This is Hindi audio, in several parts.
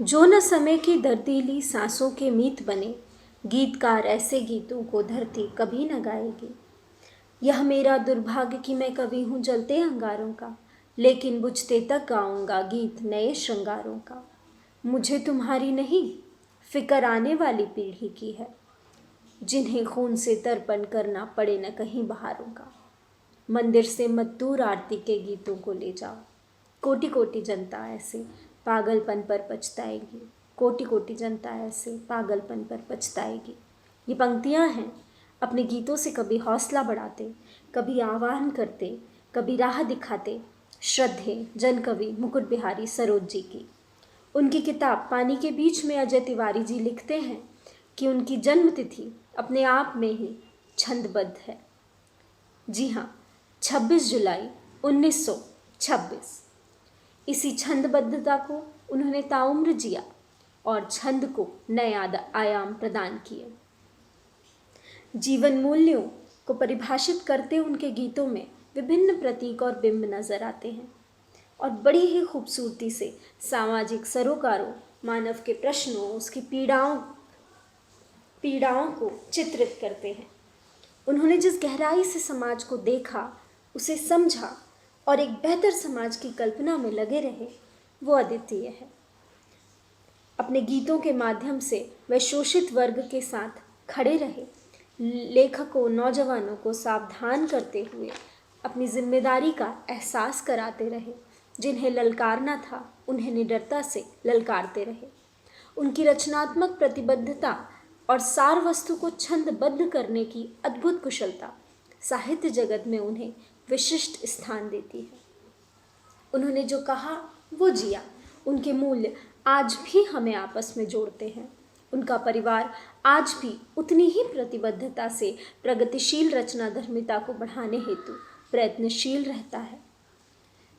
जो न समय की दर्दीली सांसों के मीत बने, गीतकार ऐसे गीतों को धरती कभी न गाएगी। यह मेरा दुर्भाग्य कि मैं कवि हूँ जलते अंगारों का, लेकिन बुझते तक गाऊंगा गीत नए श्रृंगारों का। मुझे तुम्हारी नहीं फिक्र आने वाली पीढ़ी की है, जिन्हें खून से तर्पण करना पड़े न कहीं बहारों का। मंदिर से मत दूर आरती के गीतों को ले जाओ, कोटि कोटि जनता ऐसे पागलपन पर पछताएगी। कोटि कोटि जनता ऐसे पागलपन पर पछताएगी। ये पंक्तियाँ हैं अपने गीतों से कभी हौसला बढ़ाते, कभी आह्वान करते, कभी राह दिखाते श्रद्धेय जन कवि मुकुट बिहारी सरोज जी की। उनकी किताब पानी के बीच में अजय तिवारी जी लिखते हैं कि उनकी जन्म तिथि अपने आप में ही छंदबद्ध है। जी हाँ, 26 जुलाई 1926। इसी छंदबद्धता को उन्होंने ताउम्र जिया और छंद को नए आयाम प्रदान किए। जीवन मूल्यों को परिभाषित करते उनके गीतों में विभिन्न प्रतीक और बिंब नजर आते हैं और बड़ी ही खूबसूरती से सामाजिक सरोकारों, मानव के प्रश्नों, उसकी पीड़ाओं को चित्रित करते हैं। उन्होंने जिस गहराई से समाज को देखा, उसे समझा और एक बेहतर समाज की कल्पना में लगे रहे, वो अद्वितीय है। अपने गीतों के माध्यम से वे शोषित वर्ग के साथ खड़े रहे, लेखकों, नौजवानों को सावधान करते हुए अपनी जिम्मेदारी का एहसास कराते रहे। जिन्हें ललकारना था, उन्हें निडरता से ललकारते रहे। उनकी रचनात्मक प्रतिबद्धता और सार वस्तु को छंदबद्ध करने की अद्भुत कुशलता साहित्य जगत में उन्हें विशिष्ट स्थान देती है। उन्होंने जो कहा वो जिया। उनके मूल्य आज भी हमें आपस में जोड़ते हैं। उनका परिवार आज भी उतनी ही प्रतिबद्धता से प्रगतिशील रचनाधर्मिता को बढ़ाने हेतु प्रयत्नशील रहता है।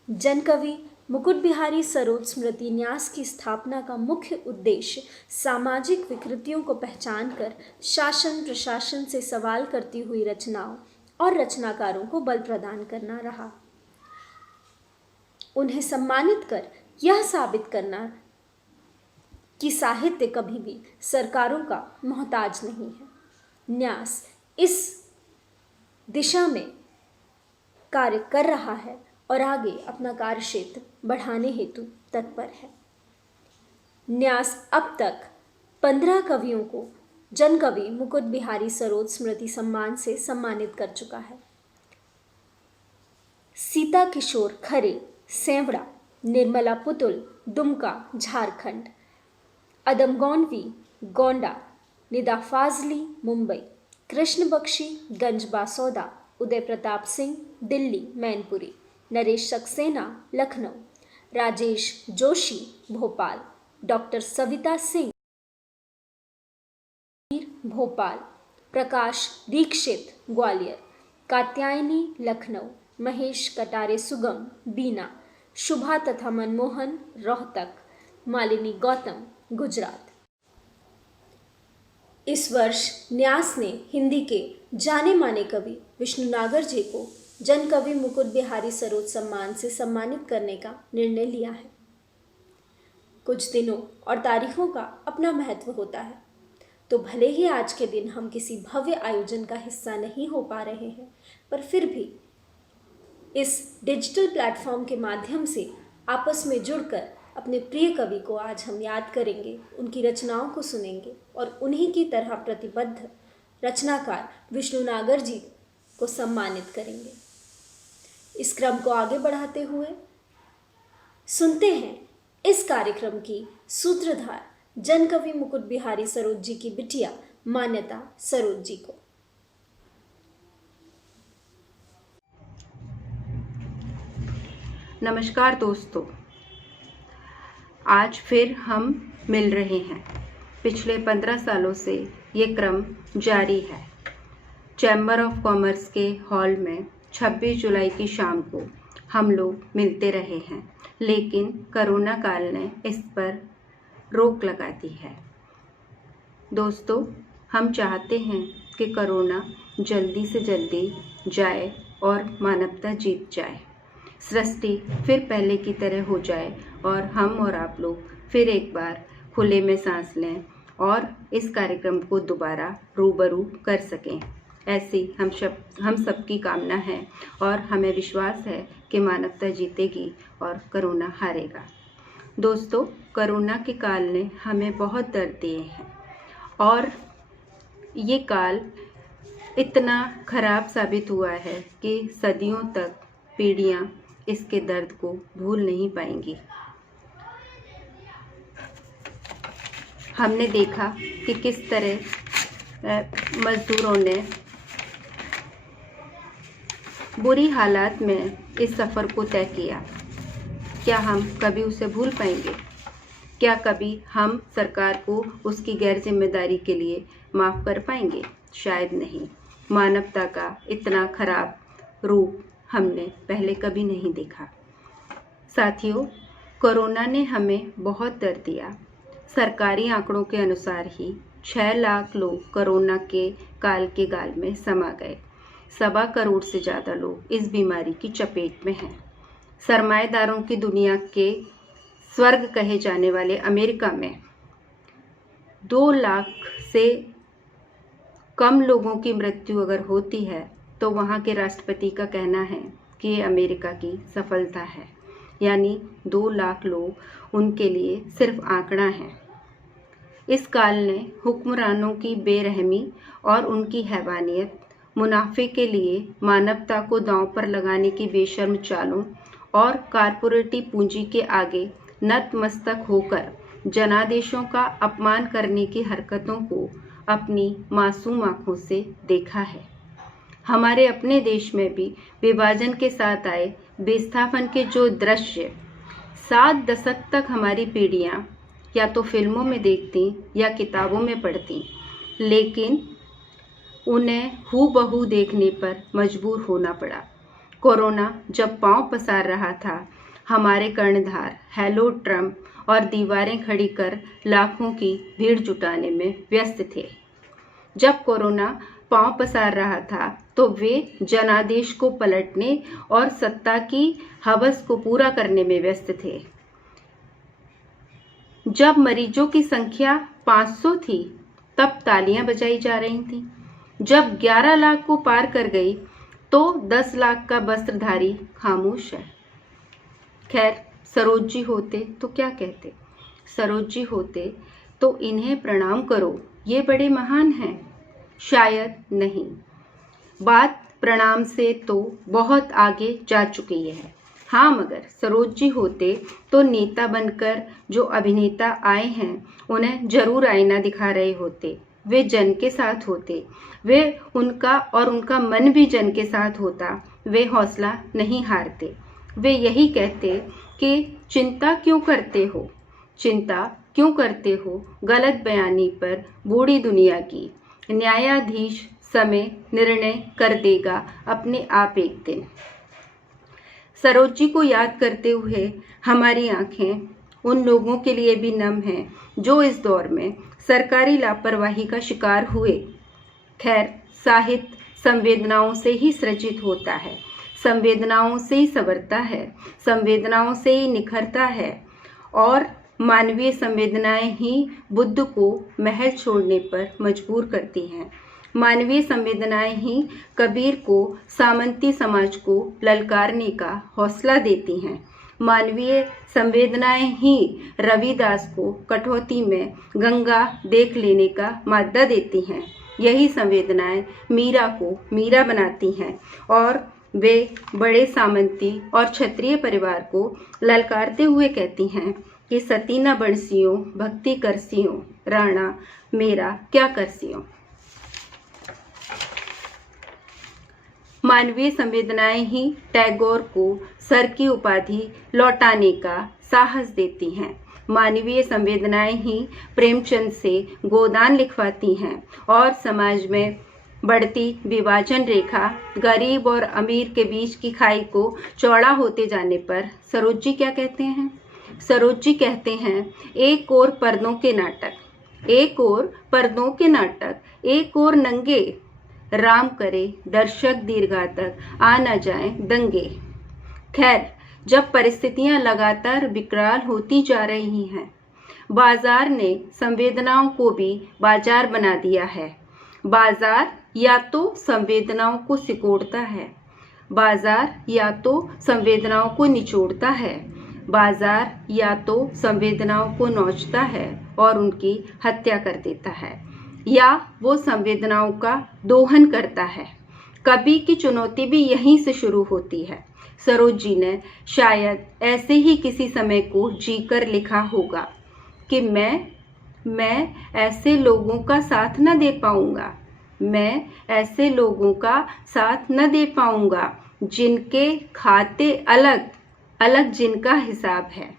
जन कवि मुकुट बिहारी सरोज स्मृति न्यास की स्थापना का मुख्य उद्देश्य सामाजिक विकृतियों को पहचान कर शासन प्रशासन से सवाल करती हुई रचनाओं और रचनाकारों को बल प्रदान करना रहा। उन्हें सम्मानित कर यह साबित करना कि साहित्य कभी भी सरकारों का मोहताज नहीं है। न्यास इस दिशा में कार्य कर रहा है और आगे अपना कार्य क्षेत्र बढ़ाने हेतु तत्पर है। न्यास अब तक 15 कवियों को जन कवि मुकुट बिहारी सरोज स्मृति सम्मान से सम्मानित कर चुका है। सीता किशोर खरे, सेवड़ा, निर्मला पुतुल, दुमका, झारखंड, अदम गौनवी, गोंडा, निदा फाजली, मुंबई, कृष्ण बख्शी, गंज बासौदा, उदय प्रताप सिंह, दिल्ली, मैनपुरी, नरेश सक्सेना, लखनऊ, राजेश जोशी, भोपाल, डॉक्टर सविता सिंह, भोपाल, प्रकाश दीक्षित, ग्वालियर, कात्यायनी, लखनऊ, महेश कटारे सुगम, बीना, शुभा तथा मनमोहन, रोहतक, मालिनी गौतम, गुजरात। इस वर्ष न्यास ने हिंदी के जाने माने कवि विष्णु नागर जी को जन कवि मुकुट बिहारी सरोज सम्मान से सम्मानित करने का निर्णय लिया है। कुछ दिनों और तारीखों का अपना महत्व होता है, तो भले ही आज के दिन हम किसी भव्य आयोजन का हिस्सा नहीं हो पा रहे हैं, पर फिर भी इस डिजिटल प्लेटफॉर्म के माध्यम से आपस में जुड़कर अपने प्रिय कवि को आज हम याद करेंगे, उनकी रचनाओं को सुनेंगे और उन्हीं की तरह प्रतिबद्ध रचनाकार विष्णु नागर जी को सम्मानित करेंगे। इस क्रम को आगे बढ़ाते हुए सुनते हैं इस कार्यक्रम की सूत्रधार जन कवि मुकुट बिहारी सरोज जी की बिटिया मान्यता सरोज जी को। नमस्कार दोस्तों, आज फिर हम मिल रहे हैं। पिछले 15 सालों से ये क्रम जारी है। चैम्बर ऑफ कॉमर्स के हॉल में 26 जुलाई की शाम को हम लोग मिलते रहे हैं, लेकिन कोरोना काल ने इस पर रोक लगा दी है। दोस्तों, हम चाहते हैं कि कोरोना जल्दी से जल्दी जाए और मानवता जीत जाए, सृष्टि फिर पहले की तरह हो जाए और हम और आप लोग फिर एक बार खुले में सांस लें और इस कार्यक्रम को दोबारा रूबरू कर सकें। ऐसी हम सबकी कामना है और हमें विश्वास है कि मानवता जीतेगी और कोरोना हारेगा। दोस्तों, कोरोना के काल ने हमें बहुत दर्द दिए हैं और ये काल इतना खराब साबित हुआ है कि सदियों तक पीढ़ियां इसके दर्द को भूल नहीं पाएंगी। हमने देखा कि किस तरह मजदूरों ने बुरी हालात में इस सफ़र को तय किया। क्या हम कभी उसे भूल पाएंगे? क्या कभी हम सरकार को उसकी गैर जिम्मेदारी के लिए माफ़ कर पाएंगे? शायद नहीं। मानवता का इतना खराब रूप हमने पहले कभी नहीं देखा। साथियों, कोरोना ने हमें बहुत दर्द दिया। सरकारी आंकड़ों के अनुसार ही 6 लाख लोग कोरोना के काल के गाल में समा गए। 1.25 करोड़ से ज़्यादा लोग इस बीमारी की चपेट में हैं। सरमाएदारों की दुनिया के स्वर्ग कहे जाने वाले अमेरिका में 2 लाख से कम लोगों की मृत्यु अगर होती है तो वहाँ के राष्ट्रपति का कहना है कि ये अमेरिका की सफलता है। यानी 2 लाख लोग उनके लिए सिर्फ आंकड़ा है। इस काल ने हुक्मरानों की बेरहमी और उनकी हैवानियत, मुनाफे के लिए मानवता को दांव पर लगाने की बेशर्म चालों और कारपोरेटी पूंजी के आगे नतमस्तक होकर जनादेशों का अपमान करने की हरकतों को अपनी मासूम आंखों से देखा है। हमारे अपने देश में भी विभाजन के साथ आए विस्थापन के जो दृश्य 7 दशक तक हमारी पीढ़ियां या तो फिल्मों में देखती या किताबों में पढ़ती, लेकिन उन्हें हूबहू देखने पर मजबूर होना पड़ा। कोरोना जब पांव पसार रहा था, हमारे कर्णधार हेलो ट्रम्प और दीवारें खड़ी कर लाखों की भीड़ जुटाने में व्यस्त थे। जब कोरोना पांव पसार रहा था तो वे जनादेश को पलटने और सत्ता की हवस को पूरा करने में व्यस्त थे। जब मरीजों की संख्या 500 थी तब तालियां बजाई जा रही थीं। जब 11 लाख को पार कर गई तो 10 लाख का वस्त्रधारी खामोश है। खैर, सरोज जी होते तो क्या कहते? सरोज जी होते तो इन्हें प्रणाम करो, ये बड़े महान हैं। शायद नहीं, बात प्रणाम से तो बहुत आगे जा चुकी है। हाँ, मगर सरोज जी होते तो नेता बनकर जो अभिनेता आए हैं उन्हें जरूर आईना दिखा रहे होते। वे जन के साथ होते, वे उनका मन भी जन के साथ होता। वे हौसला नहीं हारते। वे यही कहते कि चिंता क्यों करते हो, चिंता क्यों करते हो गलत बयानी पर बूढ़ी दुनिया की। न्यायाधीश समय निर्णय कर देगा अपने आप एक दिन। सरोज जी को याद करते हुए हमारी आंखें उन लोगों के लिए भी नम हैं जो इस दौर में सरकारी लापरवाही का शिकार हुए। खैर, साहित्य संवेदनाओं से ही सृजित होता है, संवेदनाओं से ही संवरता है, संवेदनाओं से ही निखरता है और मानवीय संवेदनाएं ही बुद्ध को महल छोड़ने पर मजबूर करती हैं। मानवीय संवेदनाएं ही कबीर को सामंती समाज को ललकारने का हौसला देती हैं। मानवीय संवेदनाएं ही रविदास को कटौती में गंगा देख लेने का मादा देती हैं। यही संवेदनाएं मीरा को मीरा बनाती हैं और वे बड़े सामंती और क्षत्रिय परिवार को ललकारते हुए कहती हैं कि सती न बणसियों भक्ति करसियों, राणा मेरा क्या करसियों। मानवीय संवेदनाएं ही टैगोर को सर की उपाधि लौटाने का साहस देती हैं। मानवीय संवेदनाएं ही प्रेमचंद से गोदान लिखवाती हैं और समाज में बढ़ती विभाजन रेखा, गरीब और अमीर के बीच की खाई को चौड़ा होते जाने पर सरोज जी क्या कहते हैं? सरोज जी कहते हैं, एक और पर्दों के नाटक, एक और पर्दों के नाटक, एक और नंगे, राम करे दर्शक दीर्घा तक आ न जाए दंगे। खैर, जब परिस्थितियां लगातार विकराल होती जा रही हैं। बाजार ने संवेदनाओं को भी बाजार बना दिया है। बाजार या तो संवेदनाओं को सिकोड़ता है, बाजार या तो संवेदनाओं को निचोड़ता है, बाजार या तो संवेदनाओं को नोचता है और उनकी हत्या कर देता है, या वो संवेदनाओं का दोहन करता है। कवि की चुनौती भी यहीं से शुरू होती है। सरोज जी ने शायद ऐसे ही किसी समय को जीकर लिखा होगा कि मैं ऐसे लोगों का साथ न दे पाऊंगा, मैं ऐसे लोगों का साथ न दे पाऊंगा जिनके खाते अलग अलग जिनका हिसाब है,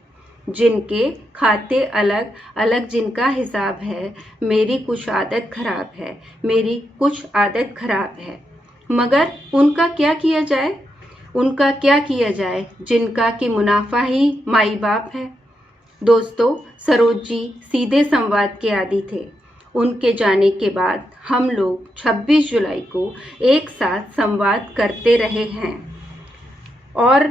जिनके खाते अलग अलग जिनका हिसाब है। मेरी कुछ आदत खराब है, मेरी कुछ आदत खराब है, मगर उनका क्या किया जाए, उनका क्या किया जाए जिनका कि मुनाफा ही माई बाप है। दोस्तों, सरोज जी सीधे संवाद के आदी थे। उनके जाने के बाद हम लोग 26 जुलाई को एक साथ संवाद करते रहे हैं और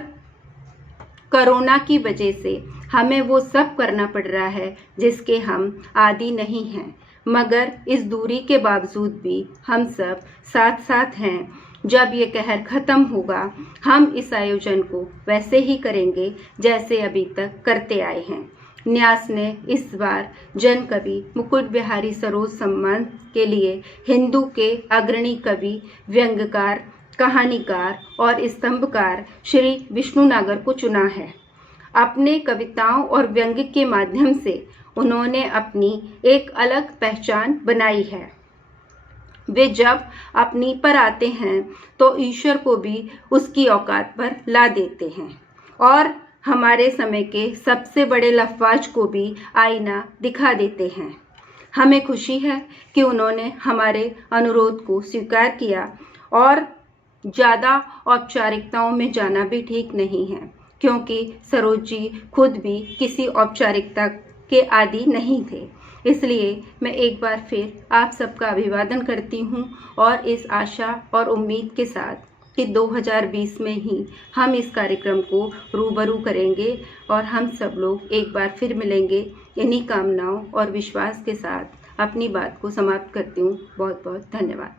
कोरोना की वजह से हमें वो सब करना पड़ रहा है जिसके हम आदी नहीं हैं, मगर इस दूरी के बावजूद भी हम सब साथ साथ हैं। जब ये कहर खत्म होगा हम इस आयोजन को वैसे ही करेंगे जैसे अभी तक करते आए हैं। न्यास ने इस बार जन कवि मुकुट बिहारी सरोज सम्मान के लिए हिंदू के अग्रणी कवि, व्यंग्यकार, कहानीकार और स्तंभकार श्री विष्णु नागर को चुना है। अपने कविताओं और व्यंग्य के माध्यम से उन्होंने अपनी एक अलग पहचान बनाई है। वे जब अपनी पर आते हैं तो ईश्वर को भी उसकी औकात पर ला देते हैं और हमारे समय के सबसे बड़े लफाज को भी आईना दिखा देते हैं। हमें खुशी है कि उन्होंने हमारे अनुरोध को स्वीकार किया और ज़्यादा औपचारिकताओं में जाना भी ठीक नहीं है, क्योंकि सरोज जी खुद भी किसी औपचारिकता के आदी नहीं थे। इसलिए मैं एक बार फिर आप सबका अभिवादन करती हूँ और इस आशा और उम्मीद के साथ कि 2020 में ही हम इस कार्यक्रम को रूबरू करेंगे और हम सब लोग एक बार फिर मिलेंगे। इन्हीं कामनाओं और विश्वास के साथ अपनी बात को समाप्त करती हूँ। बहुत बहुत धन्यवाद।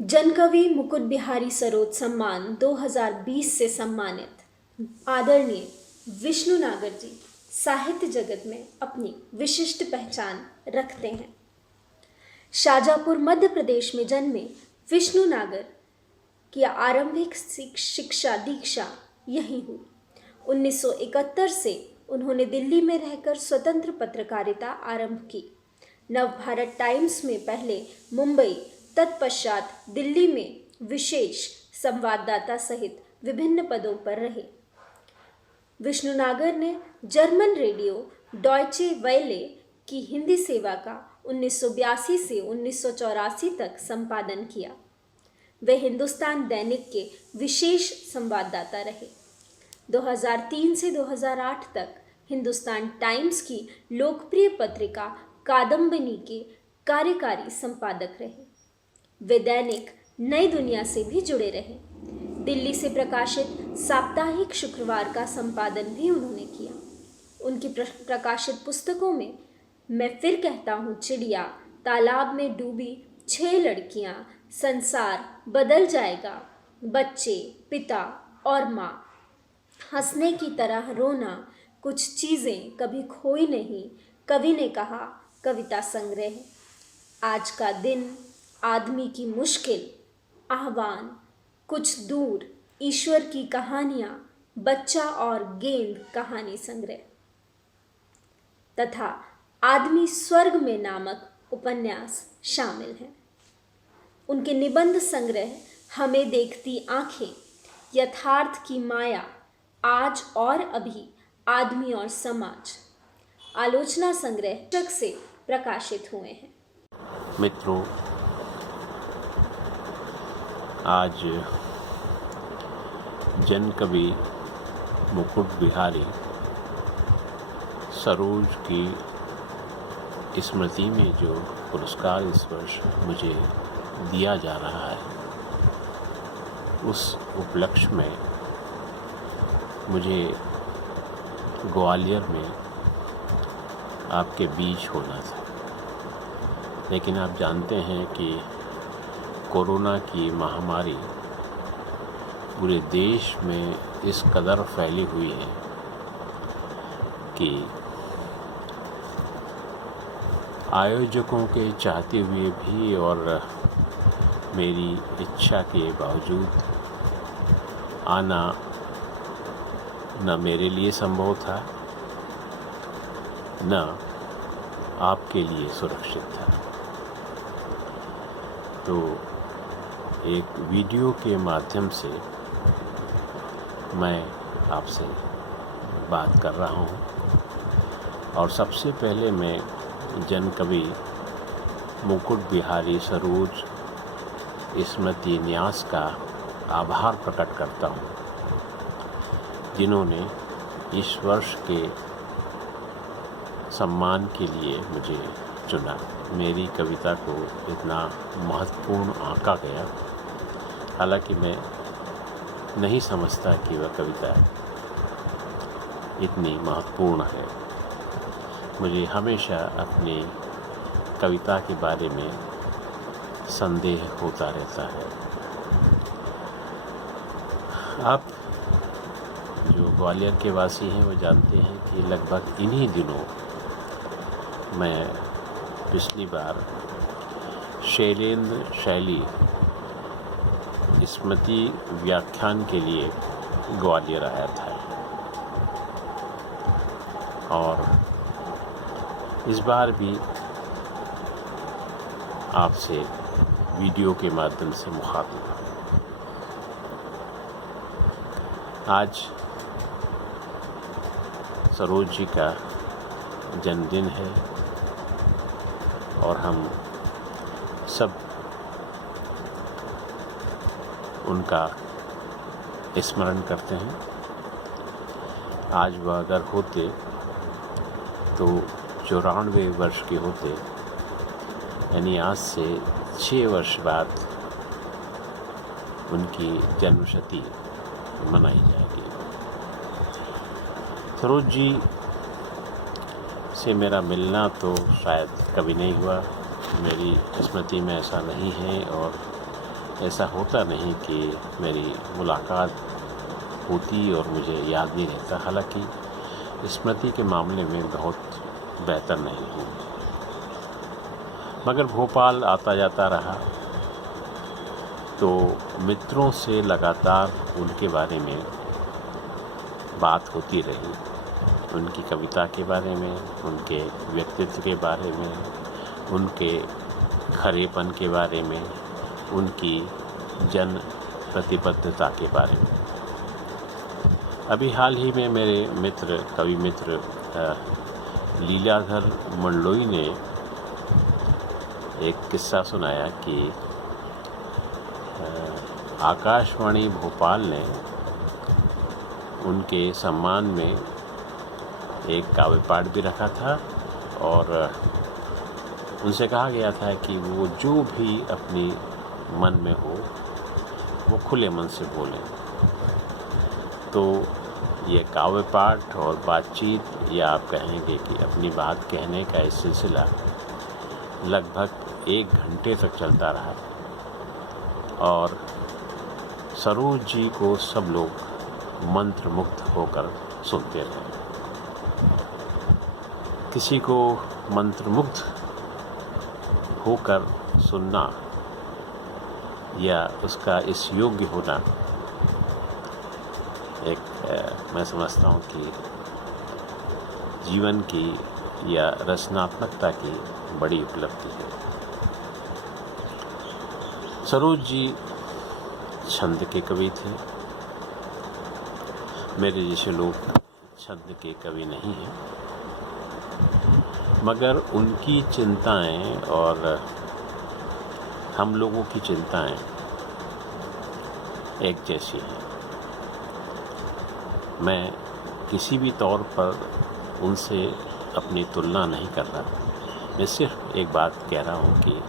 जनकवि मुकुट बिहारी सरोज सम्मान 2020 से सम्मानित आदरणीय विष्णु नागर जी साहित्य जगत में अपनी विशिष्ट पहचान रखते हैं। शाजापुर मध्य प्रदेश में जन्मे विष्णु नागर की आरंभिक शिक्षा दीक्षा यहीं हुई। 1971 से उन्होंने दिल्ली में रहकर स्वतंत्र पत्रकारिता आरंभ की। नवभारत टाइम्स में पहले मुंबई, तत्पश्चात दिल्ली में विशेष संवाददाता सहित विभिन्न पदों पर रहे। विष्णु नागर ने जर्मन रेडियो डॉयचे वेले की हिंदी सेवा का 1982 से 1984 तक संपादन किया। वे हिंदुस्तान दैनिक के विशेष संवाददाता रहे। 2003 से 2008 तक हिंदुस्तान टाइम्स की लोकप्रिय पत्रिका कादम्बिनी के कार्यकारी संपादक रहे। वे दैनिक नई दुनिया से भी जुड़े रहे। दिल्ली से प्रकाशित साप्ताहिक शुक्रवार का संपादन भी उन्होंने किया। उनकी प्रकाशित पुस्तकों में मैं फिर कहता हूँ चिड़िया, तालाब में डूबी 6 लड़कियाँ, संसार बदल जाएगा, बच्चे, पिता और माँ, हंसने की तरह रोना, कुछ चीज़ें कभी खोई नहीं, कवि ने कहा, कविता संग्रह, आज का दिन, आदमी की मुश्किल, आह्वान, कुछ दूर, ईश्वर की कहानियाँ, बच्चा और गेंद कहानी संग्रह तथा आदमी स्वर्ग में नामक उपन्यास शामिल हैं। उनके निबंध संग्रह हमें देखती आंखें, यथार्थ की माया, आज और अभी, आदमी और समाज, आलोचना संग्रह तक से प्रकाशित हुए हैं। मित्रों, आज जन कवि मुकुट बिहारी सरोज की स्मृति में जो पुरस्कार इस वर्ष मुझे दिया जा रहा है, उस उपलक्ष्य में मुझे ग्वालियर में आपके बीच होना था, लेकिन आप जानते हैं कि कोरोना की महामारी पूरे देश में इस कदर फैली हुई है कि आयोजकों के चाहते हुए भी और मेरी इच्छा के बावजूद आना न मेरे लिए संभव था, न आपके लिए सुरक्षित था। तो एक वीडियो के माध्यम से मैं आपसे बात कर रहा हूँ और सबसे पहले मैं जन कवि मुकुट बिहारी सरोज स्मृति न्यास का आभार प्रकट करता हूँ, जिन्होंने इस वर्ष के सम्मान के लिए मुझे चुना। मेरी कविता को इतना महत्वपूर्ण आंका गया, हालांकि मैं नहीं समझता कि वह कविता इतनी महत्वपूर्ण है। मुझे हमेशा अपनी कविता के बारे में संदेह होता रहता है। आप जो ग्वालियर के वासी हैं वो जानते हैं कि लगभग इन्हीं दिनों मैं पिछली बार शैलेंद्र शैली स्मृति व्याख्यान के लिए ग्वालियर आया था और इस बार भी आपसे वीडियो के माध्यम से मुखातिब हूँ। आज सरोज जी का जन्मदिन है और हम सब उनका स्मरण करते हैं। आज वह अगर होते तो 94 वर्ष के होते, यानी आज से 6 वर्ष बाद उनकी जन्मशती मनाई जाएगी। सरोज जी से मेरा मिलना तो शायद कभी नहीं हुआ, मेरी स्मृति में ऐसा नहीं है और ऐसा होता नहीं कि मेरी मुलाकात होती और मुझे याद नहीं रहता। हालांकि स्मृति के मामले में बहुत बेहतर नहीं हूँ, मगर भोपाल आता जाता रहा तो मित्रों से लगातार उनके बारे में बात होती रही, उनकी कविता के बारे में, उनके व्यक्तित्व के बारे में, उनके खरेपन के बारे में, उनकी जन प्रतिबद्धता के बारे में। अभी हाल ही में मेरे मित्र कवि मित्र लीलाधर मंडलोई ने एक किस्सा सुनाया कि आकाशवाणी भोपाल ने उनके सम्मान में एक काव्य पाठ भी रखा था और उनसे कहा गया था कि वो जो भी अपनी मन में हो वो खुले मन से बोलें। तो ये काव्य पाठ और बातचीत, या आप कहेंगे कि अपनी बात कहने का इस सिलसिला लगभग 1 घंटे तक चलता रहा और सरोज जी को सब लोग मंत्रमुग्ध होकर सुनते रहे। किसी को मंत्रमुग्ध होकर सुनना या उसका इस योग्य होना एक मैं समझता हूँ कि जीवन की या रचनात्मकता की बड़ी उपलब्धि है। सरोज जी छंद के कवि थे। मेरे जैसे लोग छंद के कवि नहीं हैं, मगर उनकी चिंताएं और हम लोगों की चिंताएं एक जैसी हैं। मैं किसी भी तौर पर उनसे अपनी तुलना नहीं कर रहा, मैं सिर्फ एक बात कह रहा हूँ कि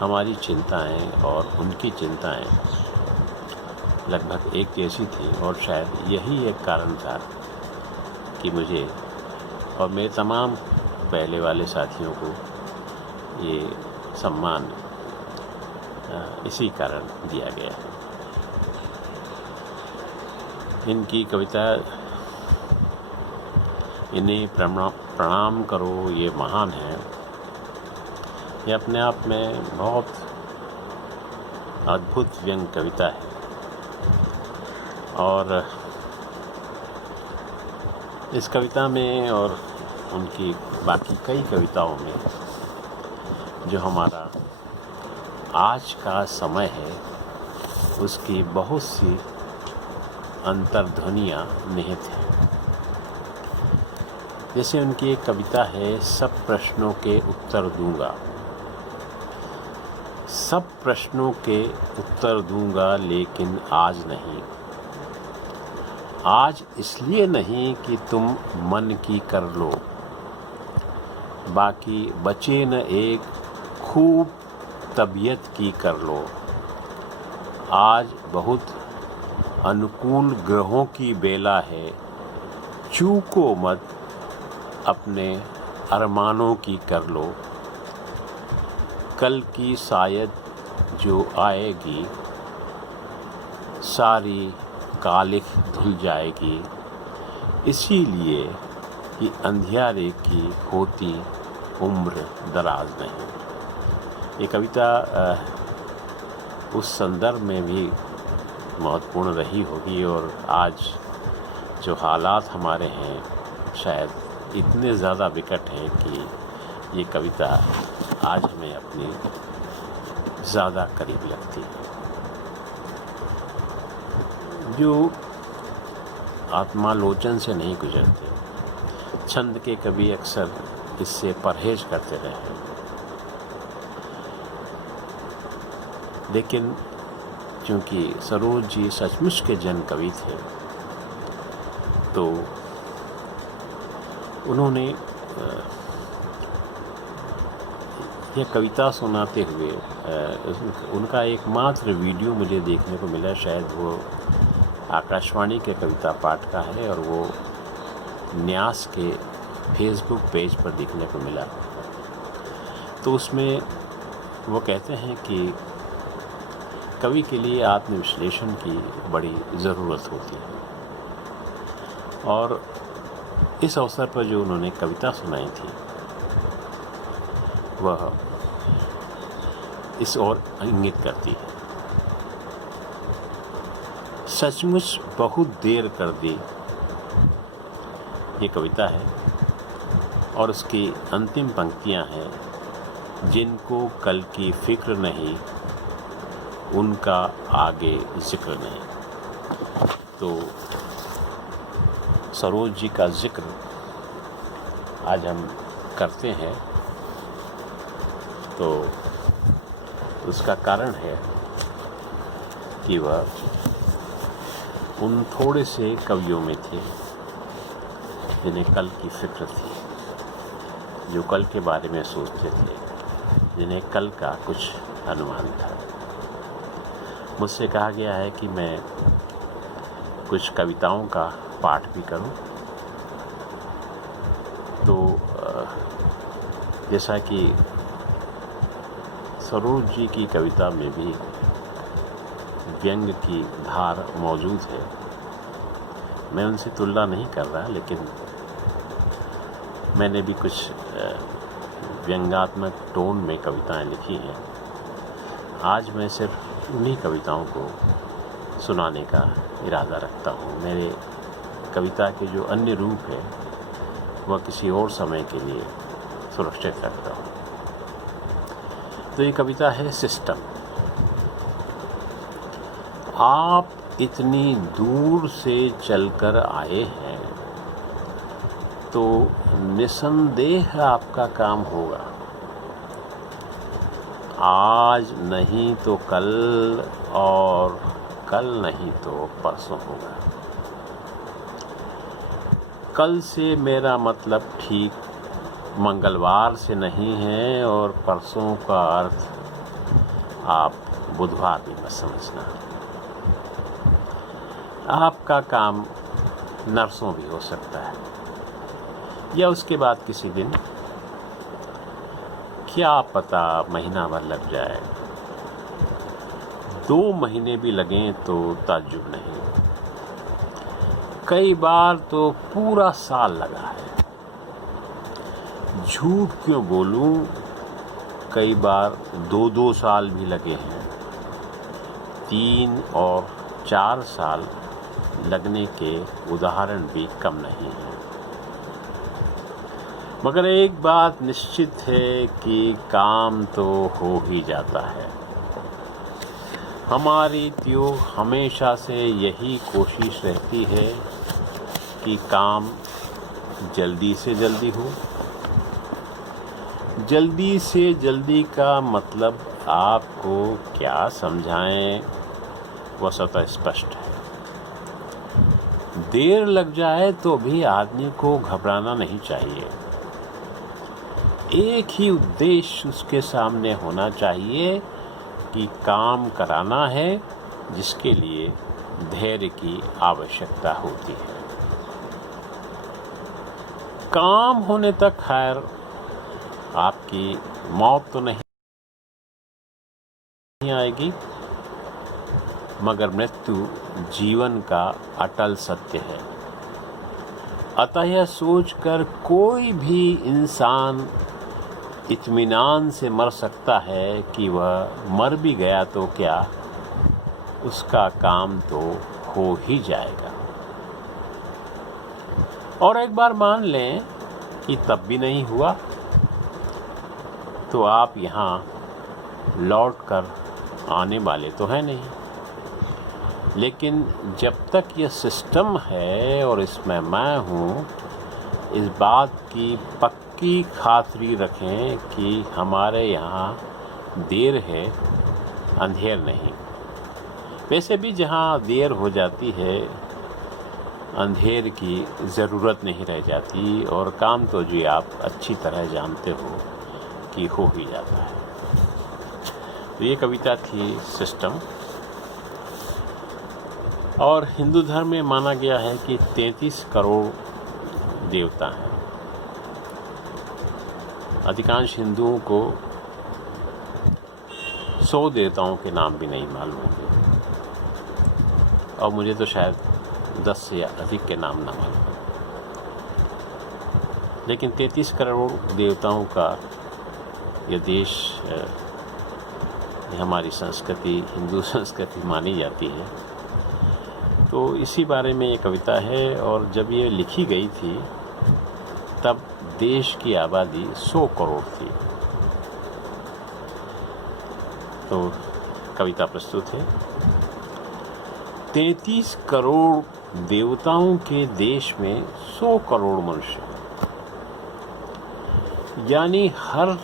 हमारी चिंताएं और उनकी चिंताएं लगभग एक जैसी थी और शायद यही एक कारण था कि मुझे और मेरे तमाम पहले वाले साथियों को ये सम्मान इसी कारण दिया गया है। इनकी कविता इन्हें प्रणाम करो ये महान है, ये अपने आप में बहुत अद्भुत व्यंग कविता है। और इस कविता में और उनकी बाकी कई कविताओं में जो हमारा आज का समय है उसकी बहुत सी अंतर्ध्वनियाँ निहित हैं। जैसे उनकी एक कविता है, सब प्रश्नों के उत्तर दूंगा, सब प्रश्नों के उत्तर दूंगा लेकिन आज नहीं। आज इसलिए नहीं कि तुम मन की कर लो, बाकी बचे न एक खूब तबीयत की कर लो। आज बहुत अनुकूल ग्रहों की बेला है, चूको मत अपने अरमानों की कर लो। कल की शायद जो आएगी सारी कालिख धुल जाएगी, इसीलिए कि अंधियारे की होती उम्र दराज नहीं। ये कविता उस संदर्भ में भी महत्वपूर्ण रही होगी और आज जो हालात हमारे हैं शायद इतने ज़्यादा विकट हैं कि ये कविता आज हमें अपनी ज़्यादा करीब लगती है। जो आत्मालोचन से नहीं गुजरते, छंद के कवि अक्सर इससे परहेज करते रहे हैं, लेकिन क्योंकि सरोज जी सचमुच के जन कवि थे तो उन्होंने यह कविता सुनाते हुए उनका एकमात्र वीडियो मुझे देखने को मिला, शायद वो आकाशवाणी के कविता पाठ का है और वो न्यास के फेसबुक पेज पर देखने को मिला। तो उसमें वो कहते हैं कि कवि के लिए आत्मविश्लेषण की बड़ी ज़रूरत होती है और इस अवसर पर जो उन्होंने कविता सुनाई थी वह इस ओर इंगित करती है। सचमुच बहुत देर कर दी, ये कविता है और उसकी अंतिम पंक्तियां हैं, जिनको कल की फिक्र नहीं उनका आगे जिक्र नहीं। तो सरोज जी का जिक्र आज हम करते हैं तो उसका कारण है कि वह उन थोड़े से कवियों में थे जिन्हें कल की फिक्र थी, जो कल के बारे में सोचते थे, जिन्हें कल का कुछ अनुमान था। मुझसे कहा गया है कि मैं कुछ कविताओं का पाठ भी करूं, तो जैसा कि सरोज जी की कविता में भी व्यंग की धार मौजूद है, मैं उनसे तुलना नहीं कर रहा, लेकिन मैंने भी कुछ व्यंग्यात्मक टोन में कविताएं लिखी हैं। आज मैं सिर्फ उन्हीं कविताओं को सुनाने का इरादा रखता हूँ। मेरे कविता के जो अन्य रूप है वह किसी और समय के लिए सुरक्षित रखता हूँ। तो ये कविता है सिस्टम। आप इतनी दूर से चलकर आए हैं तो निसंदेह आपका काम होगा, आज नहीं तो कल और कल नहीं तो परसों होगा। कल से मेरा मतलब ठीक मंगलवार से नहीं है और परसों का अर्थ आप बुधवार भी मत समझना। आपका काम नर्सों भी हो सकता है, या उसके बाद किसी दिन, क्या पता महीना भर लग जाए, 2 महीने भी लगें तो ताज्जुब नहीं, कई बार तो पूरा साल लगा है। झूठ क्यों बोलूं, कई बार 2-2 साल भी लगे हैं, 3 और 4 साल लगने के उदाहरण भी कम नहीं हैं। मगर एक बात निश्चित है कि काम तो हो ही जाता है। हमारी तो हमेशा से यही कोशिश रहती है कि काम जल्दी से जल्दी हो। जल्दी से जल्दी का मतलब आपको क्या समझाएं, वह स्वतः स्पष्ट है। देर लग जाए तो भी आदमी को घबराना नहीं चाहिए। एक ही उद्देश्य उसके सामने होना चाहिए कि काम कराना है, जिसके लिए धैर्य की आवश्यकता होती है। काम होने तक खैर आपकी मौत तो नहीं आएगी, मगर मृत्यु जीवन का अटल सत्य है। अतः यह सोचकर कोई भी इंसान इत्मीनान से मर सकता है कि वह मर भी गया तो क्या, उसका काम तो हो ही जाएगा। और एक बार मान लें कि तब भी नहीं हुआ, तो आप यहाँ लौट कर आने वाले तो हैं नहीं। लेकिन जब तक यह सिस्टम है और इसमें मैं हूँ, इस बात की पक्की खातरी रखें कि हमारे यहाँ देर है, अंधेर नहीं। वैसे भी जहाँ देर हो जाती है, अंधेर की ज़रूरत नहीं रह जाती, और काम तो जी आप अच्छी तरह जानते हो कि हो ही जाता है। तो ये कविता थी सिस्टम। और हिंदू धर्म में माना गया है कि 33 करोड़ देवता हैं। अधिकांश हिंदुओं को 100 देवताओं के नाम भी नहीं मालूम होंगे, और मुझे तो शायद 10 से अधिक के नाम ना मालूम। लेकिन 33 करोड़ देवताओं का यह देश, हमारी संस्कृति, हिंदू संस्कृति मानी जाती है। तो इसी बारे में ये कविता है। और जब ये लिखी गई थी तब देश की आबादी 100 करोड़ थी। तो कविता प्रस्तुत है। 33 करोड़ देवताओं के देश में 100 करोड़ मनुष्य, यानी हर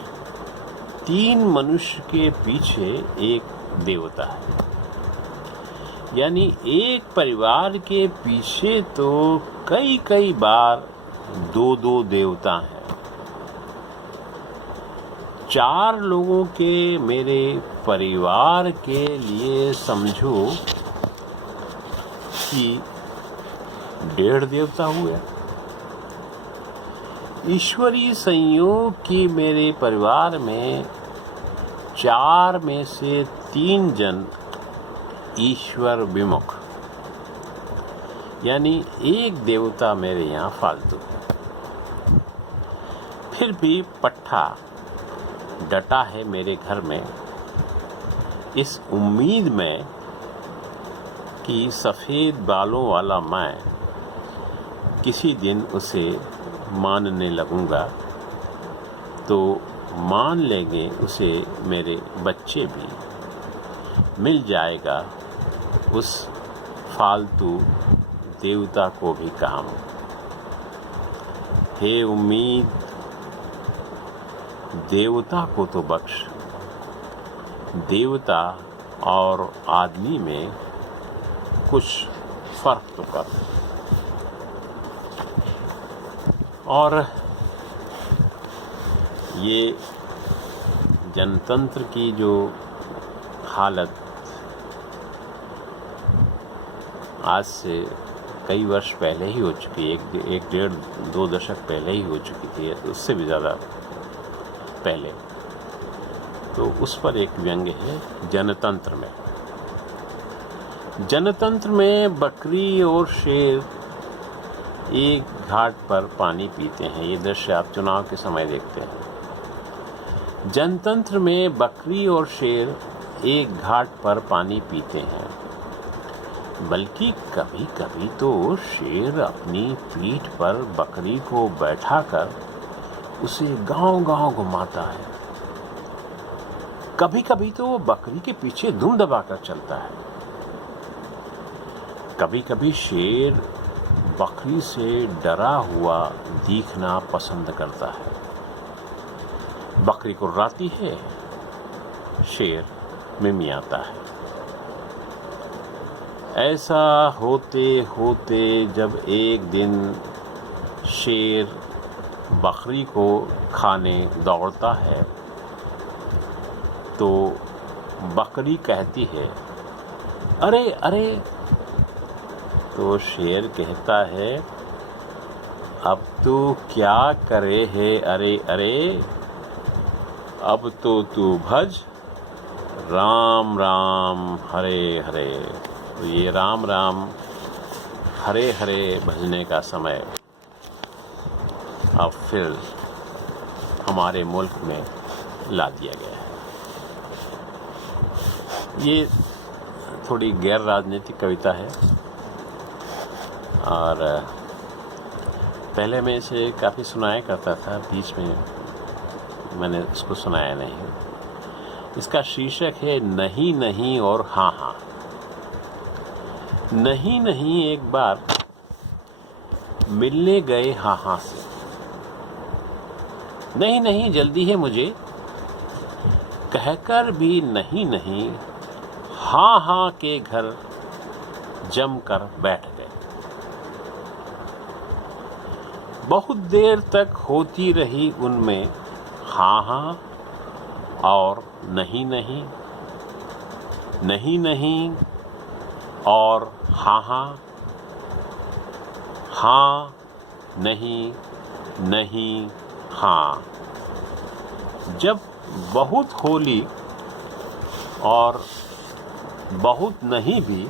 3 मनुष्य के पीछे एक देवता है। यानी एक परिवार के पीछे तो कई बार 2-2 देवता हैं। 4 लोगों के मेरे परिवार के लिए समझो कि 1.5 देवता हुए। ईश्वरीय संयोग की मेरे परिवार में 4 में से 3 जन ईश्वर विमुख, यानी एक देवता मेरे यहाँ फालतू है। फिर भी पट्ठा डटा है मेरे घर में, इस उम्मीद में कि सफ़ेद बालों वाला मैं किसी दिन उसे मानने लगूंगा, तो मान लेंगे उसे मेरे बच्चे भी, मिल जाएगा उस फालतू देवता को भी काम। हे उम्मीद, देवता को तो बख्श, देवता और आदमी में कुछ फर्क तो कर। और ये जनतंत्र की जो हालत आज से कई वर्ष पहले ही हो चुकी है, एक डेढ़ 2 दशक पहले ही हो चुकी थी, उससे भी ज़्यादा पहले। तो उस पर एक व्यंग्य है जनतंत्र में। जनतंत्र में बकरी और शेर एक घाट पर पानी पीते हैं। ये दृश्य आप चुनाव के समय देखते हैं। जनतंत्र में बकरी और शेर एक घाट पर पानी पीते हैं, बल्कि कभी कभी तो शेर अपनी पीठ पर बकरी को बैठाकर उसे गांव-गांव घुमाता है। कभी कभी तो वो बकरी के पीछे धुन दबाकर चलता है। कभी कभी शेर बकरी से डरा हुआ दिखना पसंद करता है। बकरी कुर्राती है, शेर मिमियाता है। ऐसा होते होते जब एक दिन शेर बकरी को खाने दौड़ता है तो बकरी कहती है, अरे अरे। तो शेर कहता है, अब तो क्या करे है अरे अरे, अब तो तू भज राम राम हरे हरे। तो ये राम राम हरे हरे भजने का समय अब फिर हमारे मुल्क में ला दिया गया है। ये थोड़ी गैर राजनीतिक कविता है और पहले मैं इसे काफ़ी सुनाया करता था, बीच में मैंने इसको सुनाया नहीं। इसका शीर्षक है नहीं नहीं और हाँ हाँ। नहीं नहीं एक बार मिलने गए हाँ हाँ से। नहीं नहीं जल्दी है मुझे कहकर भी नहीं नहीं हाँ हाँ के घर जमकर बैठ गए। बहुत देर तक होती रही उनमें हाँ हाँ और नहीं नहीं, नहीं नहीं और हाँ हाँ, हाँ नहीं नहीं हाँ। जब बहुत होली और बहुत नहीं भी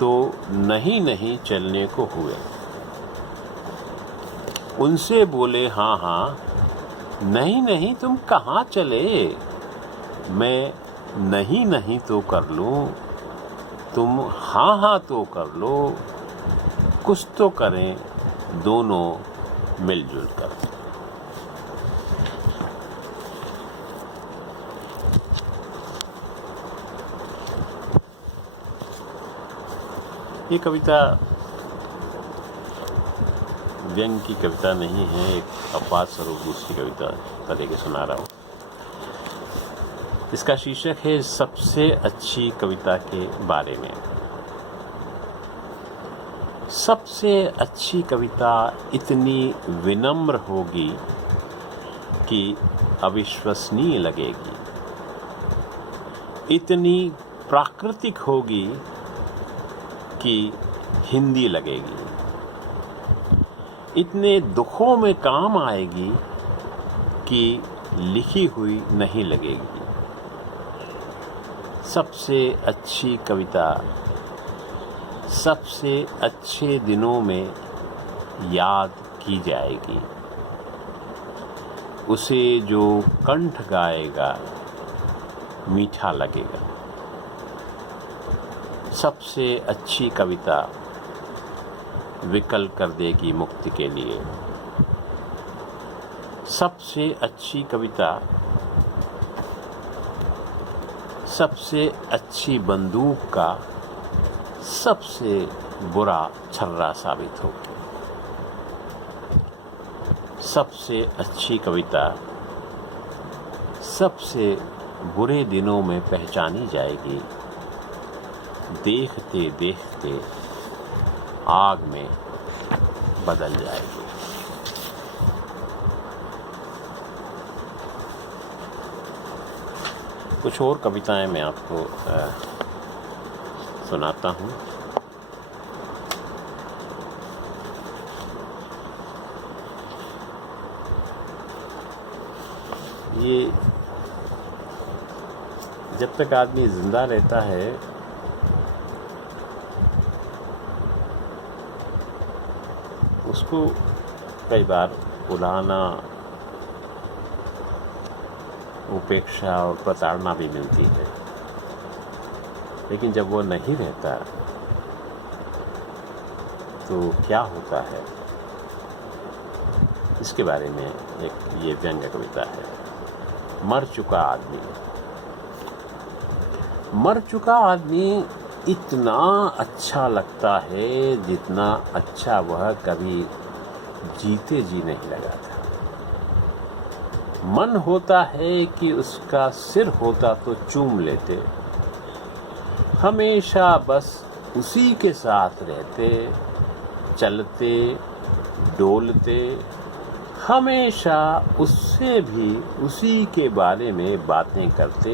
तो नहीं नहीं चलने को हुए। उनसे बोले हाँ हाँ, नहीं नहीं तुम कहाँ चले, मैं नहीं नहीं तो कर लूँ, तुम हाँ हाँ तो कर लो, कुछ तो करें दोनों मिलजुल कर। ये कविता व्यंग की कविता नहीं है, एक अपवाद स्वरूप दूसरी कविता तरह के सुना रहा हूँ। इसका शीर्षक है सबसे अच्छी कविता के बारे में। सबसे अच्छी कविता इतनी विनम्र होगी कि अविश्वसनीय लगेगी, इतनी प्राकृतिक होगी कि हिंदी लगेगी, इतने दुखों में काम आएगी कि लिखी हुई नहीं लगेगी। सबसे अच्छी कविता सबसे अच्छे दिनों में याद की जाएगी। उसे जो कंठ गाएगा मीठा लगेगा। सबसे अच्छी कविता विकल कर देगी मुक्ति के लिए। सबसे अच्छी कविता सबसे अच्छी बंदूक का सबसे बुरा छर्रा साबित होगी। सबसे अच्छी कविता सबसे बुरे दिनों में पहचानी जाएगी। देखते देखते आग में बदल जाएगी। कुछ और कविताएं मैं आपको सुनाता हूँ। ये जब तक आदमी जिंदा रहता है उसको कई बार उलाहना, उपेक्षा और प्रताड़ना भी मिलती है, लेकिन जब वो नहीं रहता तो क्या होता है, इसके बारे में एक ये व्यंग्य कविता है। मर चुका आदमी। मर चुका आदमी इतना अच्छा लगता है जितना अच्छा वह कभी जीते जी नहीं लगा था। मन होता है कि उसका सिर होता तो चूम लेते, हमेशा बस उसी के साथ रहते, चलते डोलते, हमेशा उससे भी उसी के बारे में बातें करते,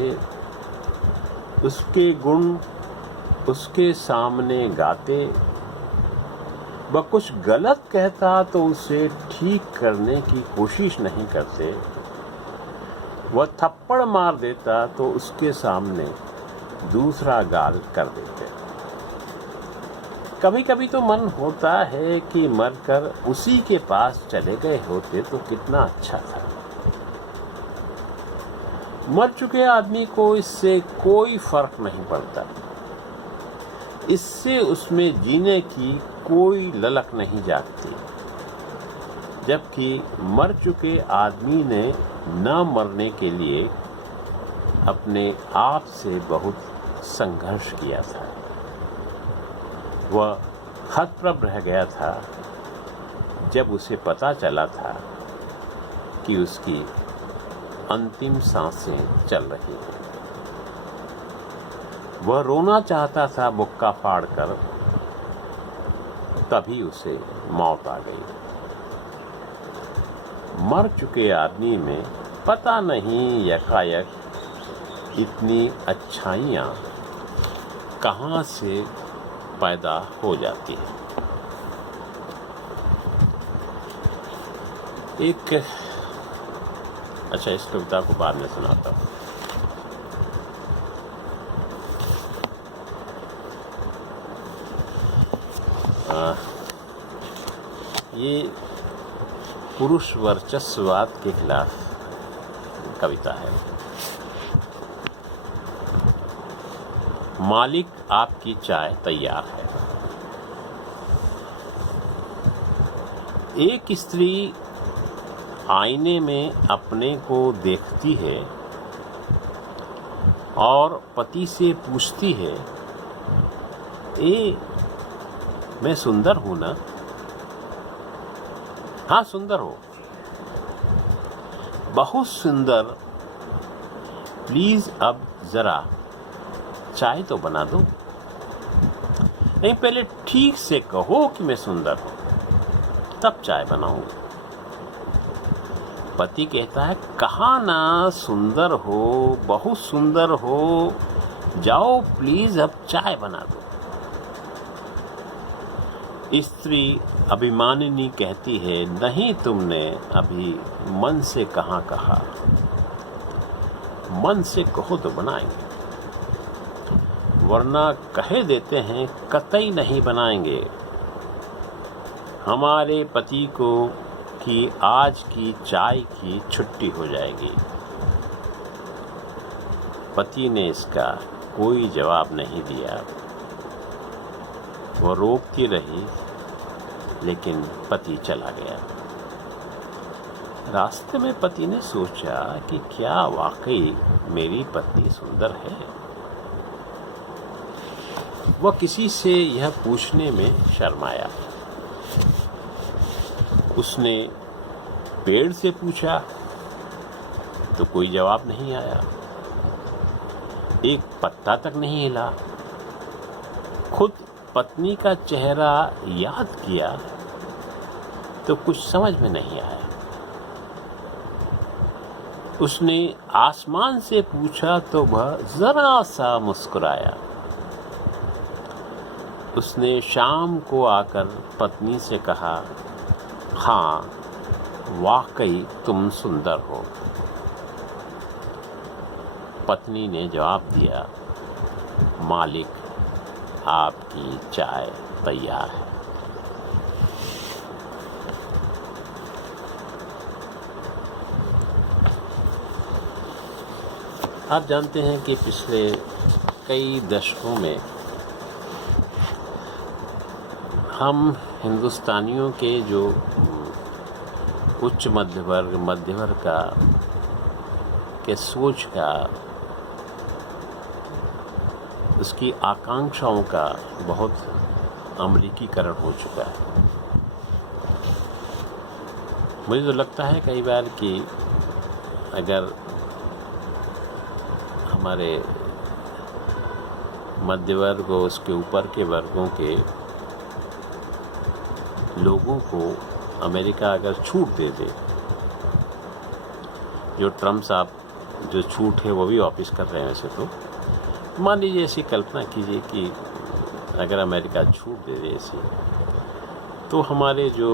उसके गुण उसके सामने गाते। वह कुछ गलत कहता तो उसे ठीक करने की कोशिश नहीं करते, वह थप्पड़ मार देता तो उसके सामने दूसरा गाल कर देते। कभी कभी तो मन होता है कि मरकर उसी के पास चले गए होते तो कितना अच्छा था। मर चुके आदमी को इससे कोई फर्क नहीं पड़ता, इससे उसमें जीने की कोई ललक नहीं जागती, जबकि मर चुके आदमी ने न मरने के लिए अपने आप से बहुत संघर्ष किया था। वह हतप्रभ रह गया था जब उसे पता चला था कि उसकी अंतिम सांसें चल रही हैं। वह रोना चाहता था बुक्का फाड़कर, तभी उसे मौत आ गई। मर चुके आदमी में पता नहीं यकायक इतनी अच्छाइयाँ कहाँ से पैदा हो जाती है। एक अच्छा, इस कविता को बाद में सुनाता हूँ। ये पुरुष वर्चस्ववाद के खिलाफ कविता है। मालिक आपकी चाय तैयार है। एक स्त्री आईने में अपने को देखती है और पति से पूछती है, मैं सुंदर हूं ना? हाँ, सुंदर हो, बहुत सुंदर। प्लीज अब जरा चाय तो बना दो। नहीं, पहले ठीक से कहो कि मैं सुंदर हूं, तब चाय बनाऊंगा। पति कहता है, कहा ना सुंदर हो, बहुत सुंदर हो, जाओ प्लीज अब चाय बना दो। स्त्री अभिमानिनी कहती है, नहीं, तुमने अभी मन से कहाँ कहा, मन से कहो तो बनाएंगे, वरना कहे देते हैं कतई नहीं बनाएंगे। हमारे पति को कि आज की चाय की छुट्टी हो जाएगी। पति ने इसका कोई जवाब नहीं दिया। वो रोकती रही, लेकिन पति चला गया। रास्ते में पति ने सोचा कि क्या वाकई मेरी पत्नी सुंदर है? वह किसी से यह पूछने में शर्माया। उसने पेड़ से पूछा तो कोई जवाब नहीं आया, एक पत्ता तक नहीं हिला। खुद पत्नी का चेहरा याद किया तो कुछ समझ में नहीं आया। उसने आसमान से पूछा तो वह जरा सा मुस्कुराया। उसने शाम को आकर पत्नी से कहा, हाँ, वाकई तुम सुंदर हो। पत्नी ने जवाब दिया, मालिक, आपकी चाय तैयार है। आप जानते हैं कि पिछले कई दशकों में हम हिंदुस्तानियों के जो उच्च मध्य वर्ग का के सोच का, उसकी आकांक्षाओं का बहुत अमरीकीकरण हो चुका है। मुझे तो लगता है कई बार कि अगर हमारे मध्य वर्ग और उसके ऊपर के वर्गों के लोगों को अमेरिका अगर छूट दे दे, जो ट्रम्प साहब जो छूट है वो भी वापस कर रहे हैं वैसे तो, मान लीजिए ऐसी कल्पना कीजिए कि अगर अमेरिका छूट दे दे ऐसी, तो हमारे जो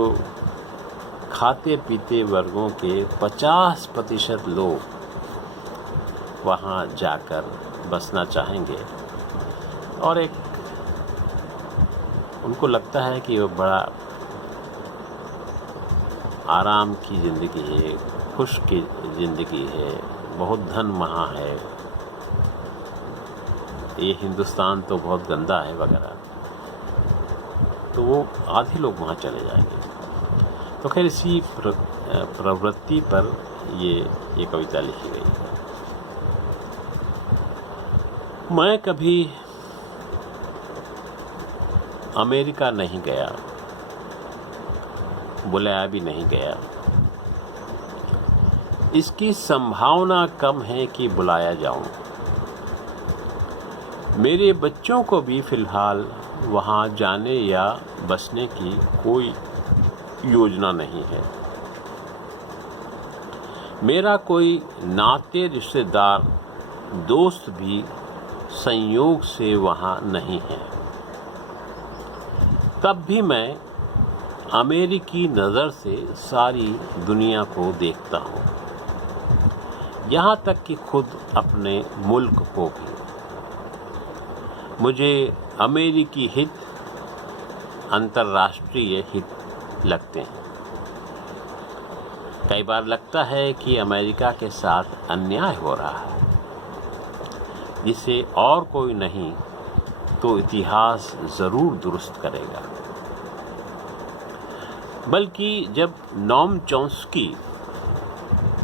खाते पीते वर्गों के 50% लोग वहाँ जाकर बसना चाहेंगे और एक उनको लगता है कि वो बड़ा आराम की ज़िंदगी है, खुश की ज़िंदगी है, बहुत धन वहाँ है, ये हिंदुस्तान तो बहुत गंदा है वगैरह, तो वो आधे लोग वहाँ चले जाएंगे। तो खैर इसी प्रवृत्ति पर ये कविता लिखी गई है। मैं कभी अमेरिका नहीं गया, बुलाया भी नहीं गया। इसकी संभावना कम है कि बुलाया जाऊं। मेरे बच्चों को भी फिलहाल वहां जाने या बसने की कोई योजना नहीं है। मेरा कोई नाते रिश्तेदार दोस्त भी संयोग से वहां नहीं है। तब भी मैं अमेरिकी नज़र से सारी दुनिया को देखता हूँ, यहाँ तक कि खुद अपने मुल्क को भी। मुझे अमेरिकी हित अंतर्राष्ट्रीय हित लगते हैं। कई बार लगता है कि अमेरिका के साथ अन्याय हो रहा है, जिसे और कोई नहीं तो इतिहास ज़रूर दुरुस्त करेगा। बल्कि जब नोम चॉम्स्की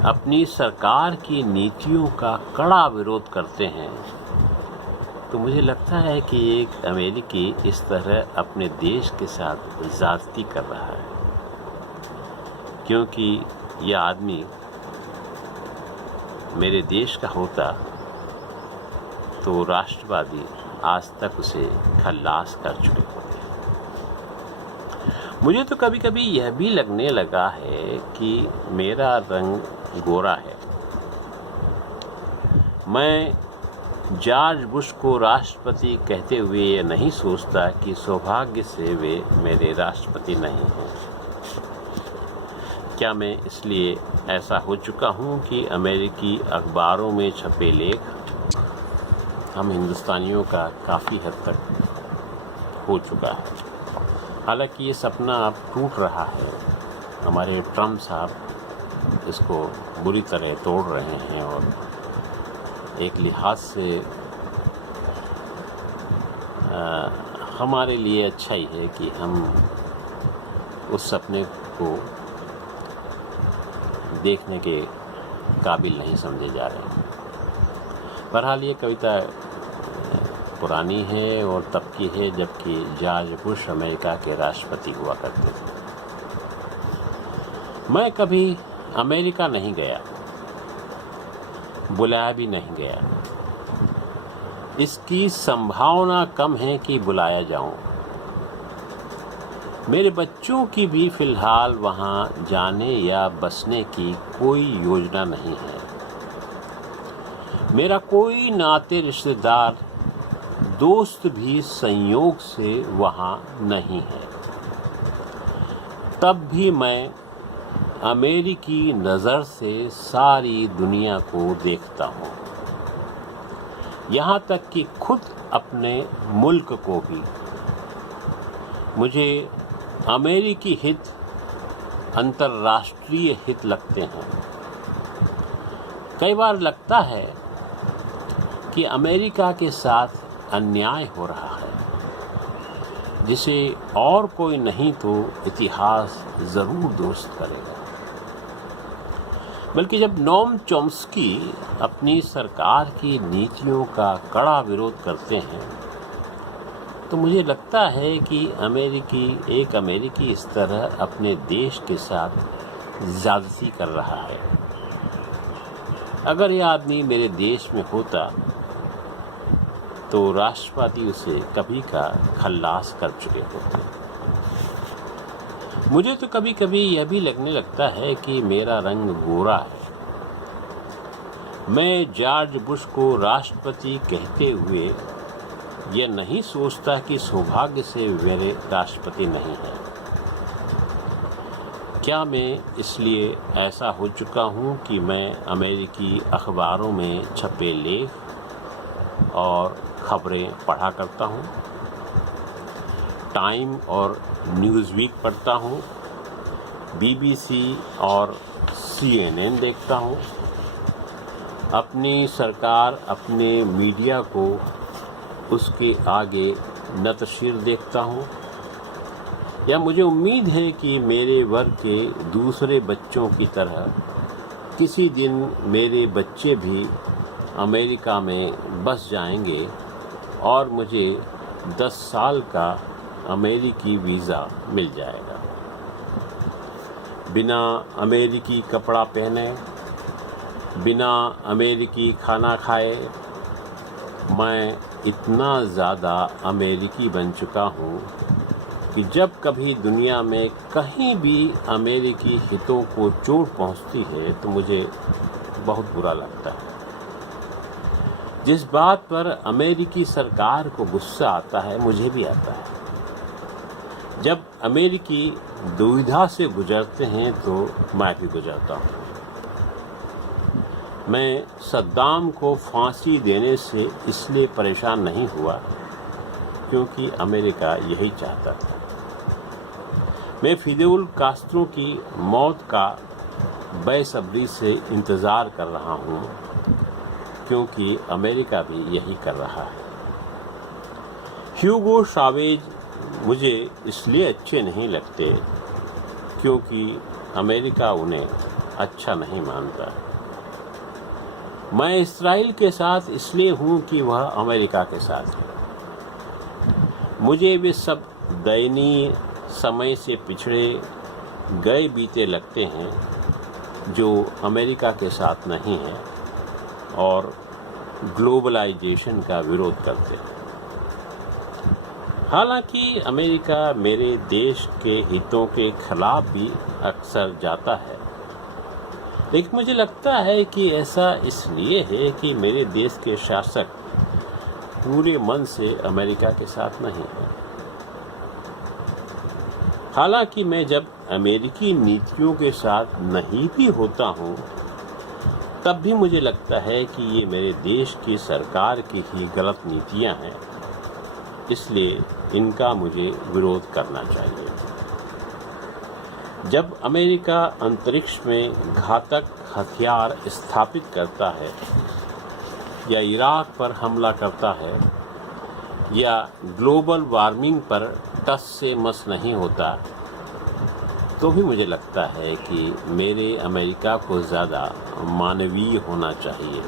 अपनी सरकार की नीतियों का कड़ा विरोध करते हैं, तो मुझे लगता है कि एक अमेरिकी इस तरह अपने देश के साथ ज़्यादती कर रहा है, क्योंकि यह आदमी मेरे देश का होता तो राष्ट्रवादी आज तक उसे खल्लास कर चुके होते। मुझे तो कभी कभी यह भी लगने लगा है कि मेरा रंग गोरा है। मैं जॉर्ज बुश को राष्ट्रपति कहते हुए ये नहीं सोचता कि सौभाग्य से वे मेरे राष्ट्रपति नहीं हैं। क्या मैं इसलिए ऐसा हो चुका हूँ कि अमेरिकी अखबारों में छपे लेख हम हिंदुस्तानियों का काफ़ी हद तक हो चुका है। हालांकि ये सपना अब टूट रहा है। हमारे ट्रम्प साहब इसको बुरी तरह तोड़ रहे हैं और एक लिहाज से हमारे लिए अच्छा ही है कि हम उस सपने को देखने के काबिल नहीं समझे जा रहे हैं। बहरहाल ये कविता पुरानी है और तब की है जबकि जॉर्ज बुश अमेरिका के राष्ट्रपति हुआ करते थे। मैं कभी अमेरिका नहीं गया, बुलाया भी नहीं गया। इसकी संभावना कम है कि बुलाया जाऊं। मेरे बच्चों की भी फिलहाल वहां जाने या बसने की कोई योजना नहीं है। मेरा कोई नाते रिश्तेदार दोस्त भी संयोग से वहां नहीं है। तब भी मैं अमेरिकी नज़र से सारी दुनिया को देखता हूँ, यहाँ तक कि खुद अपने मुल्क को भी मुझे अमेरिकी हित अंतर्राष्ट्रीय हित लगते हैं। कई बार लगता है कि अमेरिका के साथ अन्याय हो रहा है, जिसे और कोई नहीं तो इतिहास ज़रूर दुरुस्त करेगा। बल्कि जब नोम चॉम्स्की अपनी सरकार की नीतियों का कड़ा विरोध करते हैं तो मुझे लगता है कि एक अमेरिकी इस तरह अपने देश के साथ ज़्यादती कर रहा है। अगर यह आदमी मेरे देश में होता तो राष्ट्रपति उसे कभी का खल्लास कर चुके होते। मुझे तो कभी कभी यह भी लगने लगता है कि मेरा रंग गोरा है। मैं जॉर्ज बुश को राष्ट्रपति कहते हुए यह नहीं सोचता कि सौभाग्य से मेरे राष्ट्रपति नहीं हैं। क्या मैं इसलिए ऐसा हो चुका हूँ कि मैं अमेरिकी अखबारों में छपे लेख और खबरें पढ़ा करता हूँ, टाइम और न्यूज़वीक पढ़ता हूँ, BBC और CNN देखता हूँ, अपनी सरकार अपने मीडिया को उसके आगे नतशीर देखता हूँ, या मुझे उम्मीद है कि मेरे वर्ग के दूसरे बच्चों की तरह किसी दिन मेरे बच्चे भी अमेरिका में बस जाएंगे और मुझे 10 साल का अमेरिकी वीज़ा मिल जाएगा। बिना अमेरिकी कपड़ा पहने, बिना अमेरिकी खाना खाए मैं इतना ज़्यादा अमेरिकी बन चुका हूँ कि जब कभी दुनिया में कहीं भी अमेरिकी हितों को चोट पहुँचती है तो मुझे बहुत बुरा लगता है। जिस बात पर अमेरिकी सरकार को गुस्सा आता है मुझे भी आता है। जब अमेरिकी दुविधा से गुजरते हैं तो मैं भी गुजरता हूँ। मैं सद्दाम को फांसी देने से इसलिए परेशान नहीं हुआ क्योंकि अमेरिका यही चाहता था। मैं फिदेल कास्त्रो की मौत का बेसब्री से इंतज़ार कर रहा हूँ क्योंकि अमेरिका भी यही कर रहा है। ह्यूगो चावेज मुझे इसलिए अच्छे नहीं लगते क्योंकि अमेरिका उन्हें अच्छा नहीं मानता। मैं इस्राइल के साथ इसलिए हूँ कि वह अमेरिका के साथ है। मुझे वे सब दयनीय समय से पिछड़े गए बीते लगते हैं जो अमेरिका के साथ नहीं हैं और ग्लोबलाइजेशन का विरोध करते हैं। हालांकि अमेरिका मेरे देश के हितों के खिलाफ भी अक्सर जाता है, लेकिन मुझे लगता है कि ऐसा इसलिए है कि मेरे देश के शासक पूरे मन से अमेरिका के साथ नहीं हैं। हालांकि मैं जब अमेरिकी नीतियों के साथ नहीं भी होता हूँ तब भी मुझे लगता है कि ये मेरे देश की सरकार की ही गलत नीतियाँ हैं, इसलिए इनका मुझे विरोध करना चाहिए। जब अमेरिका अंतरिक्ष में घातक हथियार स्थापित करता है या इराक पर हमला करता है या ग्लोबल वार्मिंग पर टस से मस नहीं होता, तो भी मुझे लगता है कि मेरे अमेरिका को ज़्यादा मानवीय होना चाहिए।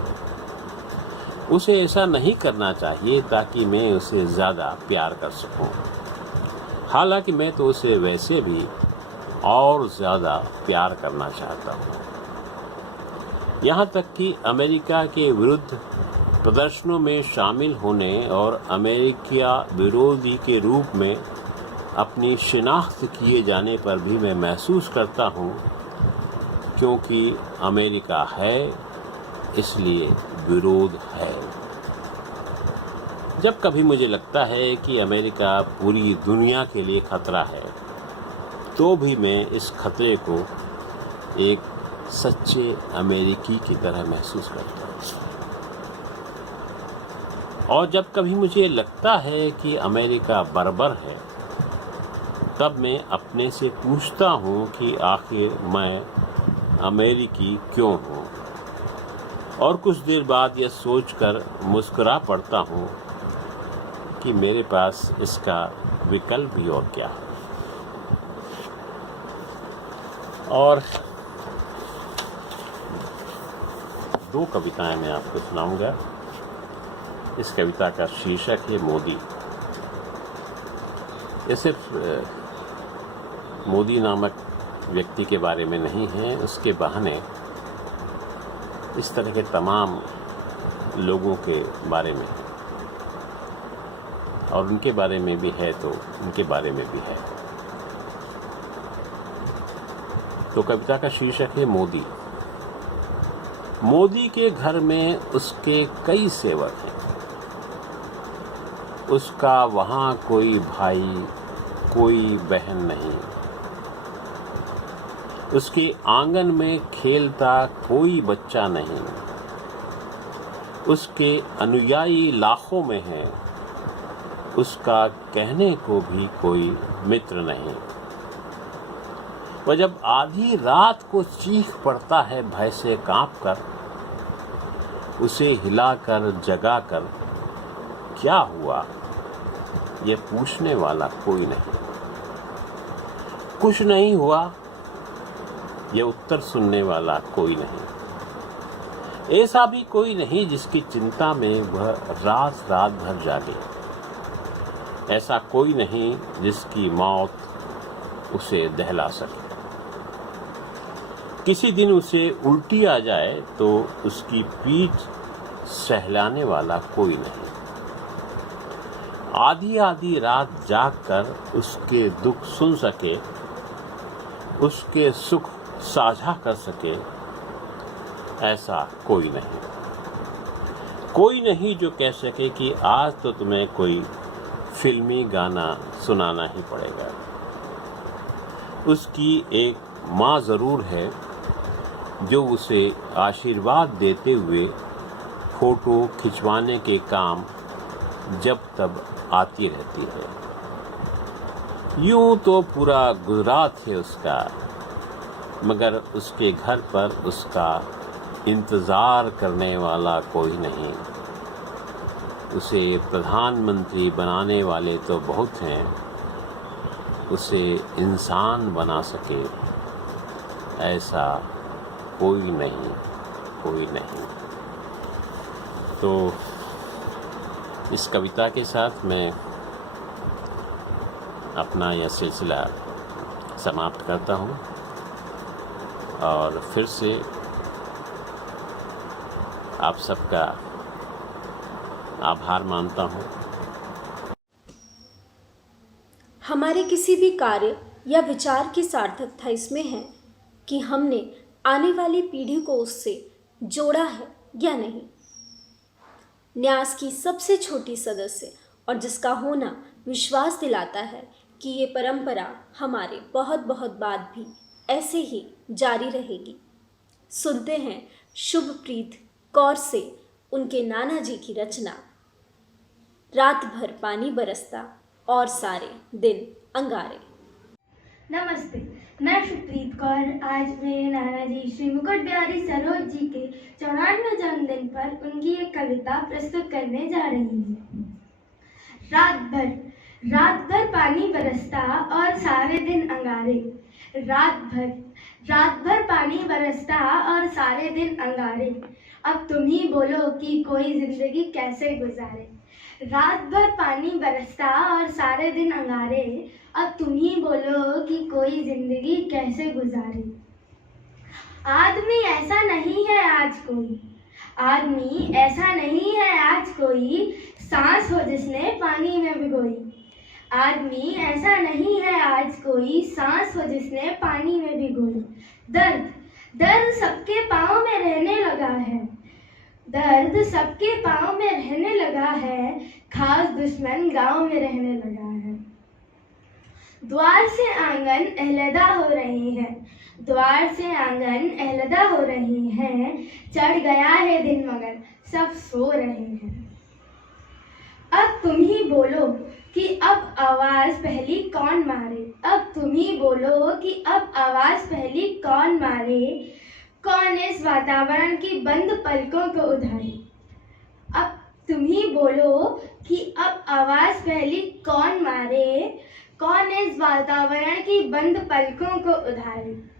उसे ऐसा नहीं करना चाहिए ताकि मैं उसे ज़्यादा प्यार कर सकूं। हालांकि मैं तो उसे वैसे भी और ज़्यादा प्यार करना चाहता हूं। यहाँ तक कि अमेरिका के विरुद्ध प्रदर्शनों में शामिल होने और अमेरिका विरोधी के रूप में अपनी शिनाख्त किए जाने पर भी मैं महसूस करता हूँ क्योंकि अमेरिका है इसलिए विरोध है। जब कभी मुझे लगता है कि अमेरिका पूरी दुनिया के लिए खतरा है तो भी मैं इस खतरे को एक सच्चे अमेरिकी की तरह महसूस करता हूँ। और जब कभी मुझे लगता है कि अमेरिका बर्बर है, तब मैं अपने से पूछता हूँ कि आखिर मैं अमेरिकी क्यों हूँ, और कुछ देर बाद यह सोचकर मुस्कुरा पड़ता हूँ कि मेरे पास इसका विकल्प भी और क्या है। और दो कविताएं मैं आपको सुनाऊंगा। इस कविता का शीर्षक है मोदी। ये सिर्फ मोदी नामक व्यक्ति के बारे में नहीं है, उसके बहाने इस तरह के तमाम लोगों के बारे में, और उनके बारे में भी है तो उनके बारे में भी है। तो कविता का शीर्षक है मोदी। मोदी के घर में उसके कई सेवक हैं, उसका वहाँ कोई भाई कोई बहन नहीं, उसके आंगन में खेलता कोई बच्चा नहीं, उसके अनुयायी लाखों में हैं, उसका कहने को भी कोई मित्र नहीं। वह जब आधी रात को चीख पड़ता है भय से कांपकर, उसे हिलाकर जगाकर क्या हुआ ये पूछने वाला कोई नहीं। कुछ नहीं हुआ ये उत्तर सुनने वाला कोई नहीं। ऐसा भी कोई नहीं जिसकी चिंता में वह रात रात भर जागे। ऐसा कोई नहीं जिसकी मौत उसे दहला सके। किसी दिन उसे उल्टी आ जाए तो उसकी पीठ सहलाने वाला कोई नहीं। आधी आधी रात जागकर उसके दुख सुन सके, उसके सुख साझा कर सके, ऐसा कोई नहीं। कोई नहीं जो कह सके कि आज तो तुम्हें कोई फिल्मी गाना सुनाना ही पड़ेगा। उसकी एक माँ ज़रूर है जो उसे आशीर्वाद देते हुए फोटो खिंचवाने के काम जब तब आती रहती है। यूं तो पूरा गुजरात है उसका, मगर उसके घर पर उसका इंतज़ार करने वाला कोई नहीं। उसे प्रधानमंत्री बनाने वाले तो बहुत हैं, उसे इंसान बना सके ऐसा कोई नहीं, कोई नहीं। तो इस कविता के साथ मैं अपना यह सिलसिला समाप्त करता हूँ और फिर से आप सबका आभार मानता हूँ। हमारे किसी भी कार्य या विचार की सार्थकता इसमें है कि हमने आने वाली पीढ़ी को उससे जोड़ा है या नहीं। न्यास की सबसे छोटी सदस्य और जिसका होना विश्वास दिलाता है कि ये परंपरा हमारे बहुत बहुत बाद भी ऐसे ही जारी रहेगी। सुनते हैं शुभप्रीत कौर से उनके नाना जी की रचना रात भर पानी बरसता और सारे दिन अंगारे। नमस्ते, मैं शुभप्रीत कौर आज मेरे नाना जी श्री मुकुट बिहारी सरोज जी के 94वें जन्मदिन पर उनकी एक कविता प्रस्तुत करने जा रही हूँ। रात भर पानी बरसता और सारे दिन अंगारे। रात भर पानी बरसता और सारे दिन अंगारे। अब तुम ही बोलो कि कोई जिंदगी कैसे गुजारे। रात भर पानी बरसता और सारे दिन अंगारे। अब तुम ही बोलो कि कोई जिंदगी कैसे गुजारे। आदमी ऐसा नहीं है आज कोई, आदमी ऐसा नहीं है आज कोई, सांस हो जिसने पानी में भिगोई। आदमी ऐसा नहीं है आज कोई, सांस हो जिसने पानी में भिगोई। दर्द सबके पाँव में रहने लगा है, दर्द सबके पाँव में रहने लगा है, खास दुश्मन गांव में रहने लगा है। द्वार से आंगन अलहदा हो रही है, द्वार से आंगन अलहदा हो रही हैं, चढ़ गया है दिन मगर सब सो रहे हैं। अब तुम ही बोलो कि अब आवाज पहली कौन मारे। अब तुम ही बोलो कि अब आवाज पहली कौन मारे। कौन इस वातावरण की बंद पलकों को उधारे। अब तुम ही बोलो कि अब आवाज पहली कौन मारे। कौन इस वातावरण की बंद पलकों को उधारे।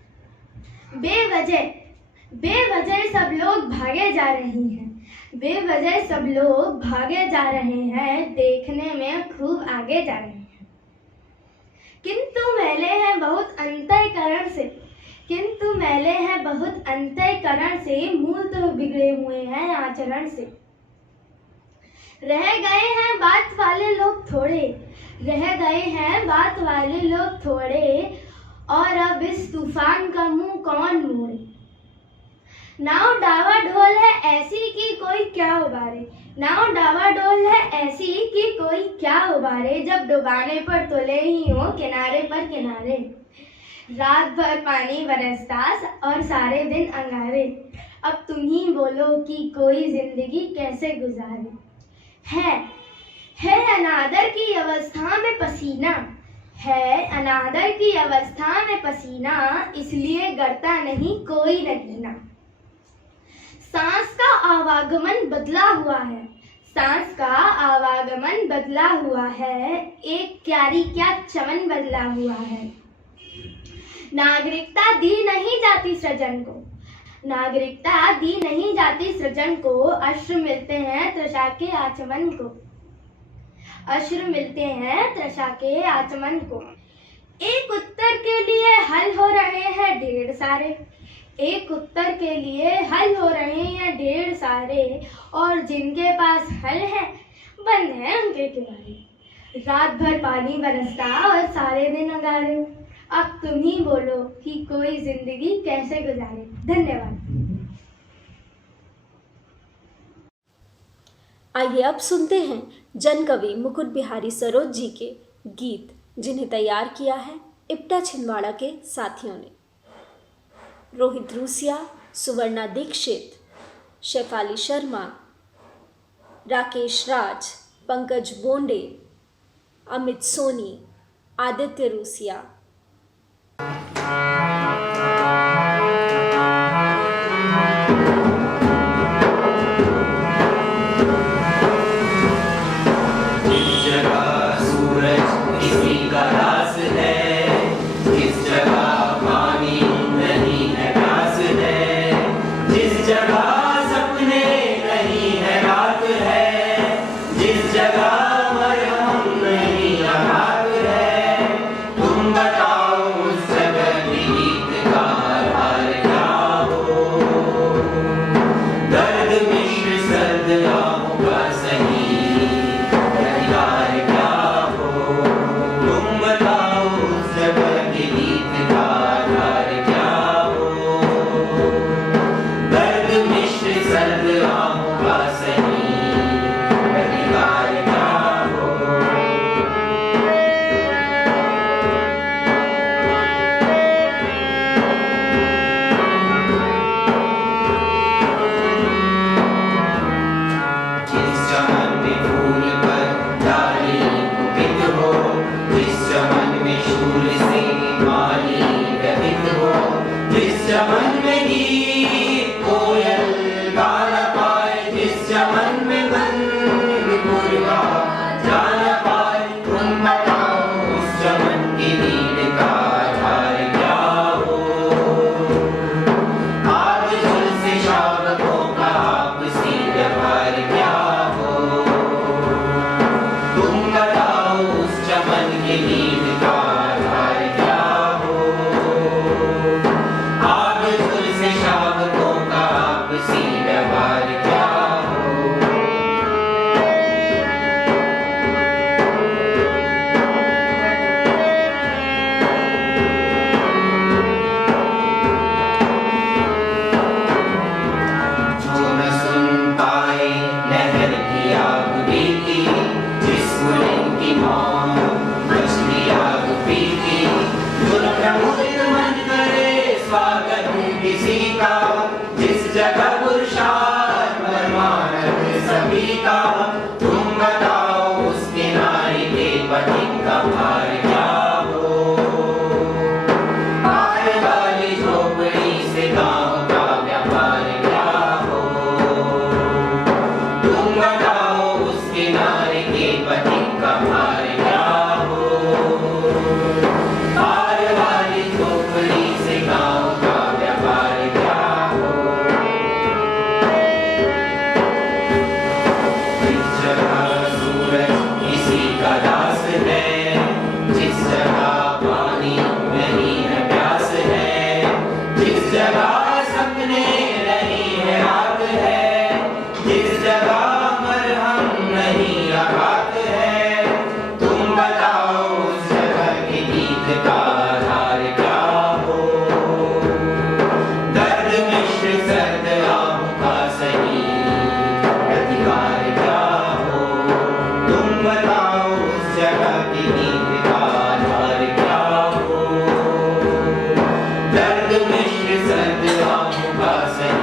बेवजह सब लोग भागे जा रहे हैं। बेवजह सब लोग भागे जा रहे हैं, देखने में खूब आगे जा रहे हैं। किंतु मैले हैं बहुत अंतःकरण से। किंतु मैले हैं बहुत अंतःकरण से, मूल तो बिगड़े हुए हैं आचरण से। रह गए हैं बात वाले लोग थोड़े। रह गए हैं बात वाले लोग थोड़े, और अब इस तूफान का मुंह कौन मोड़े। नाव डावाडोल है ऐसी कि कोई क्या उबारे। नाव डावाडोल है ऐसी कि कोई क्या उबारे, जब डुबाने पर तुले ही हो किनारे पर किनारे। रात भर पानी बरसता और सारे दिन अंगारे। अब तुम ही बोलो कि कोई जिंदगी कैसे गुजारे। है अनादर की अवस्था में पसीना। है अनादर की अवस्था में पसीना, इसलिए गड़ता नहीं कोई नगीना। सांस का आवागमन बदला हुआ है। सांस का आवागमन बदला हुआ है, एक क्यारी क्या चमन बदला हुआ है। नागरिकता दी नहीं जाती सृजन को। नागरिकता दी नहीं जाती सृजन को, अश्रु मिलते हैं तृषा के आचमन को। अश्रु मिलते हैं तृषा के आचमन को। एक उत्तर के लिए हल हो रहे हैं ढेर सारे। एक उत्तर के लिए हल हो रहे हैं ढेर सारे, और जिनके पास हल है बंद है उनके किनारे। रात भर पानी बरसता और सारे दिन अंगारे। अब तुम ही बोलो कि कोई जिंदगी कैसे गुजारे। धन्यवाद। आइए अब सुनते हैं जन कवि मुकुट बिहारी सरोज जी के गीत, जिन्हें तैयार किया है इप्टा छिंदवाड़ा के साथियों ने। रोहित रूसिया, सुवर्णा दीक्षित, शेफाली शर्मा, राकेश राज, पंकज बोंडे, अमित सोनी, आदित्य रूसिया। आग झुलसे जगह सपने नहीं है रात है, जिस जगह मरहम नहीं आघात है, तुम बताओ उस जगह के गीत का आधार क्या हो। दर्द मिश्र सर्द आहों का सही प्रतिकार क्या हो। तुम बताओ उस जगह के गीत का आधार क्या हो। दर्द मिश्र सर्द आहों का सही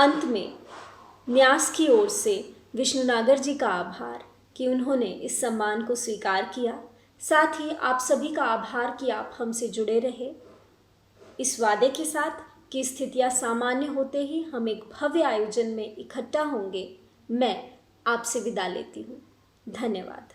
अंत में न्यास की ओर से विष्णु नागर जी का आभार कि उन्होंने इस सम्मान को स्वीकार किया। साथ ही आप सभी का आभार कि आप हमसे जुड़े रहे, इस वादे के साथ कि स्थितियां सामान्य होते ही हम एक भव्य आयोजन में इकट्ठा होंगे। मैं आपसे विदा लेती हूँ। धन्यवाद।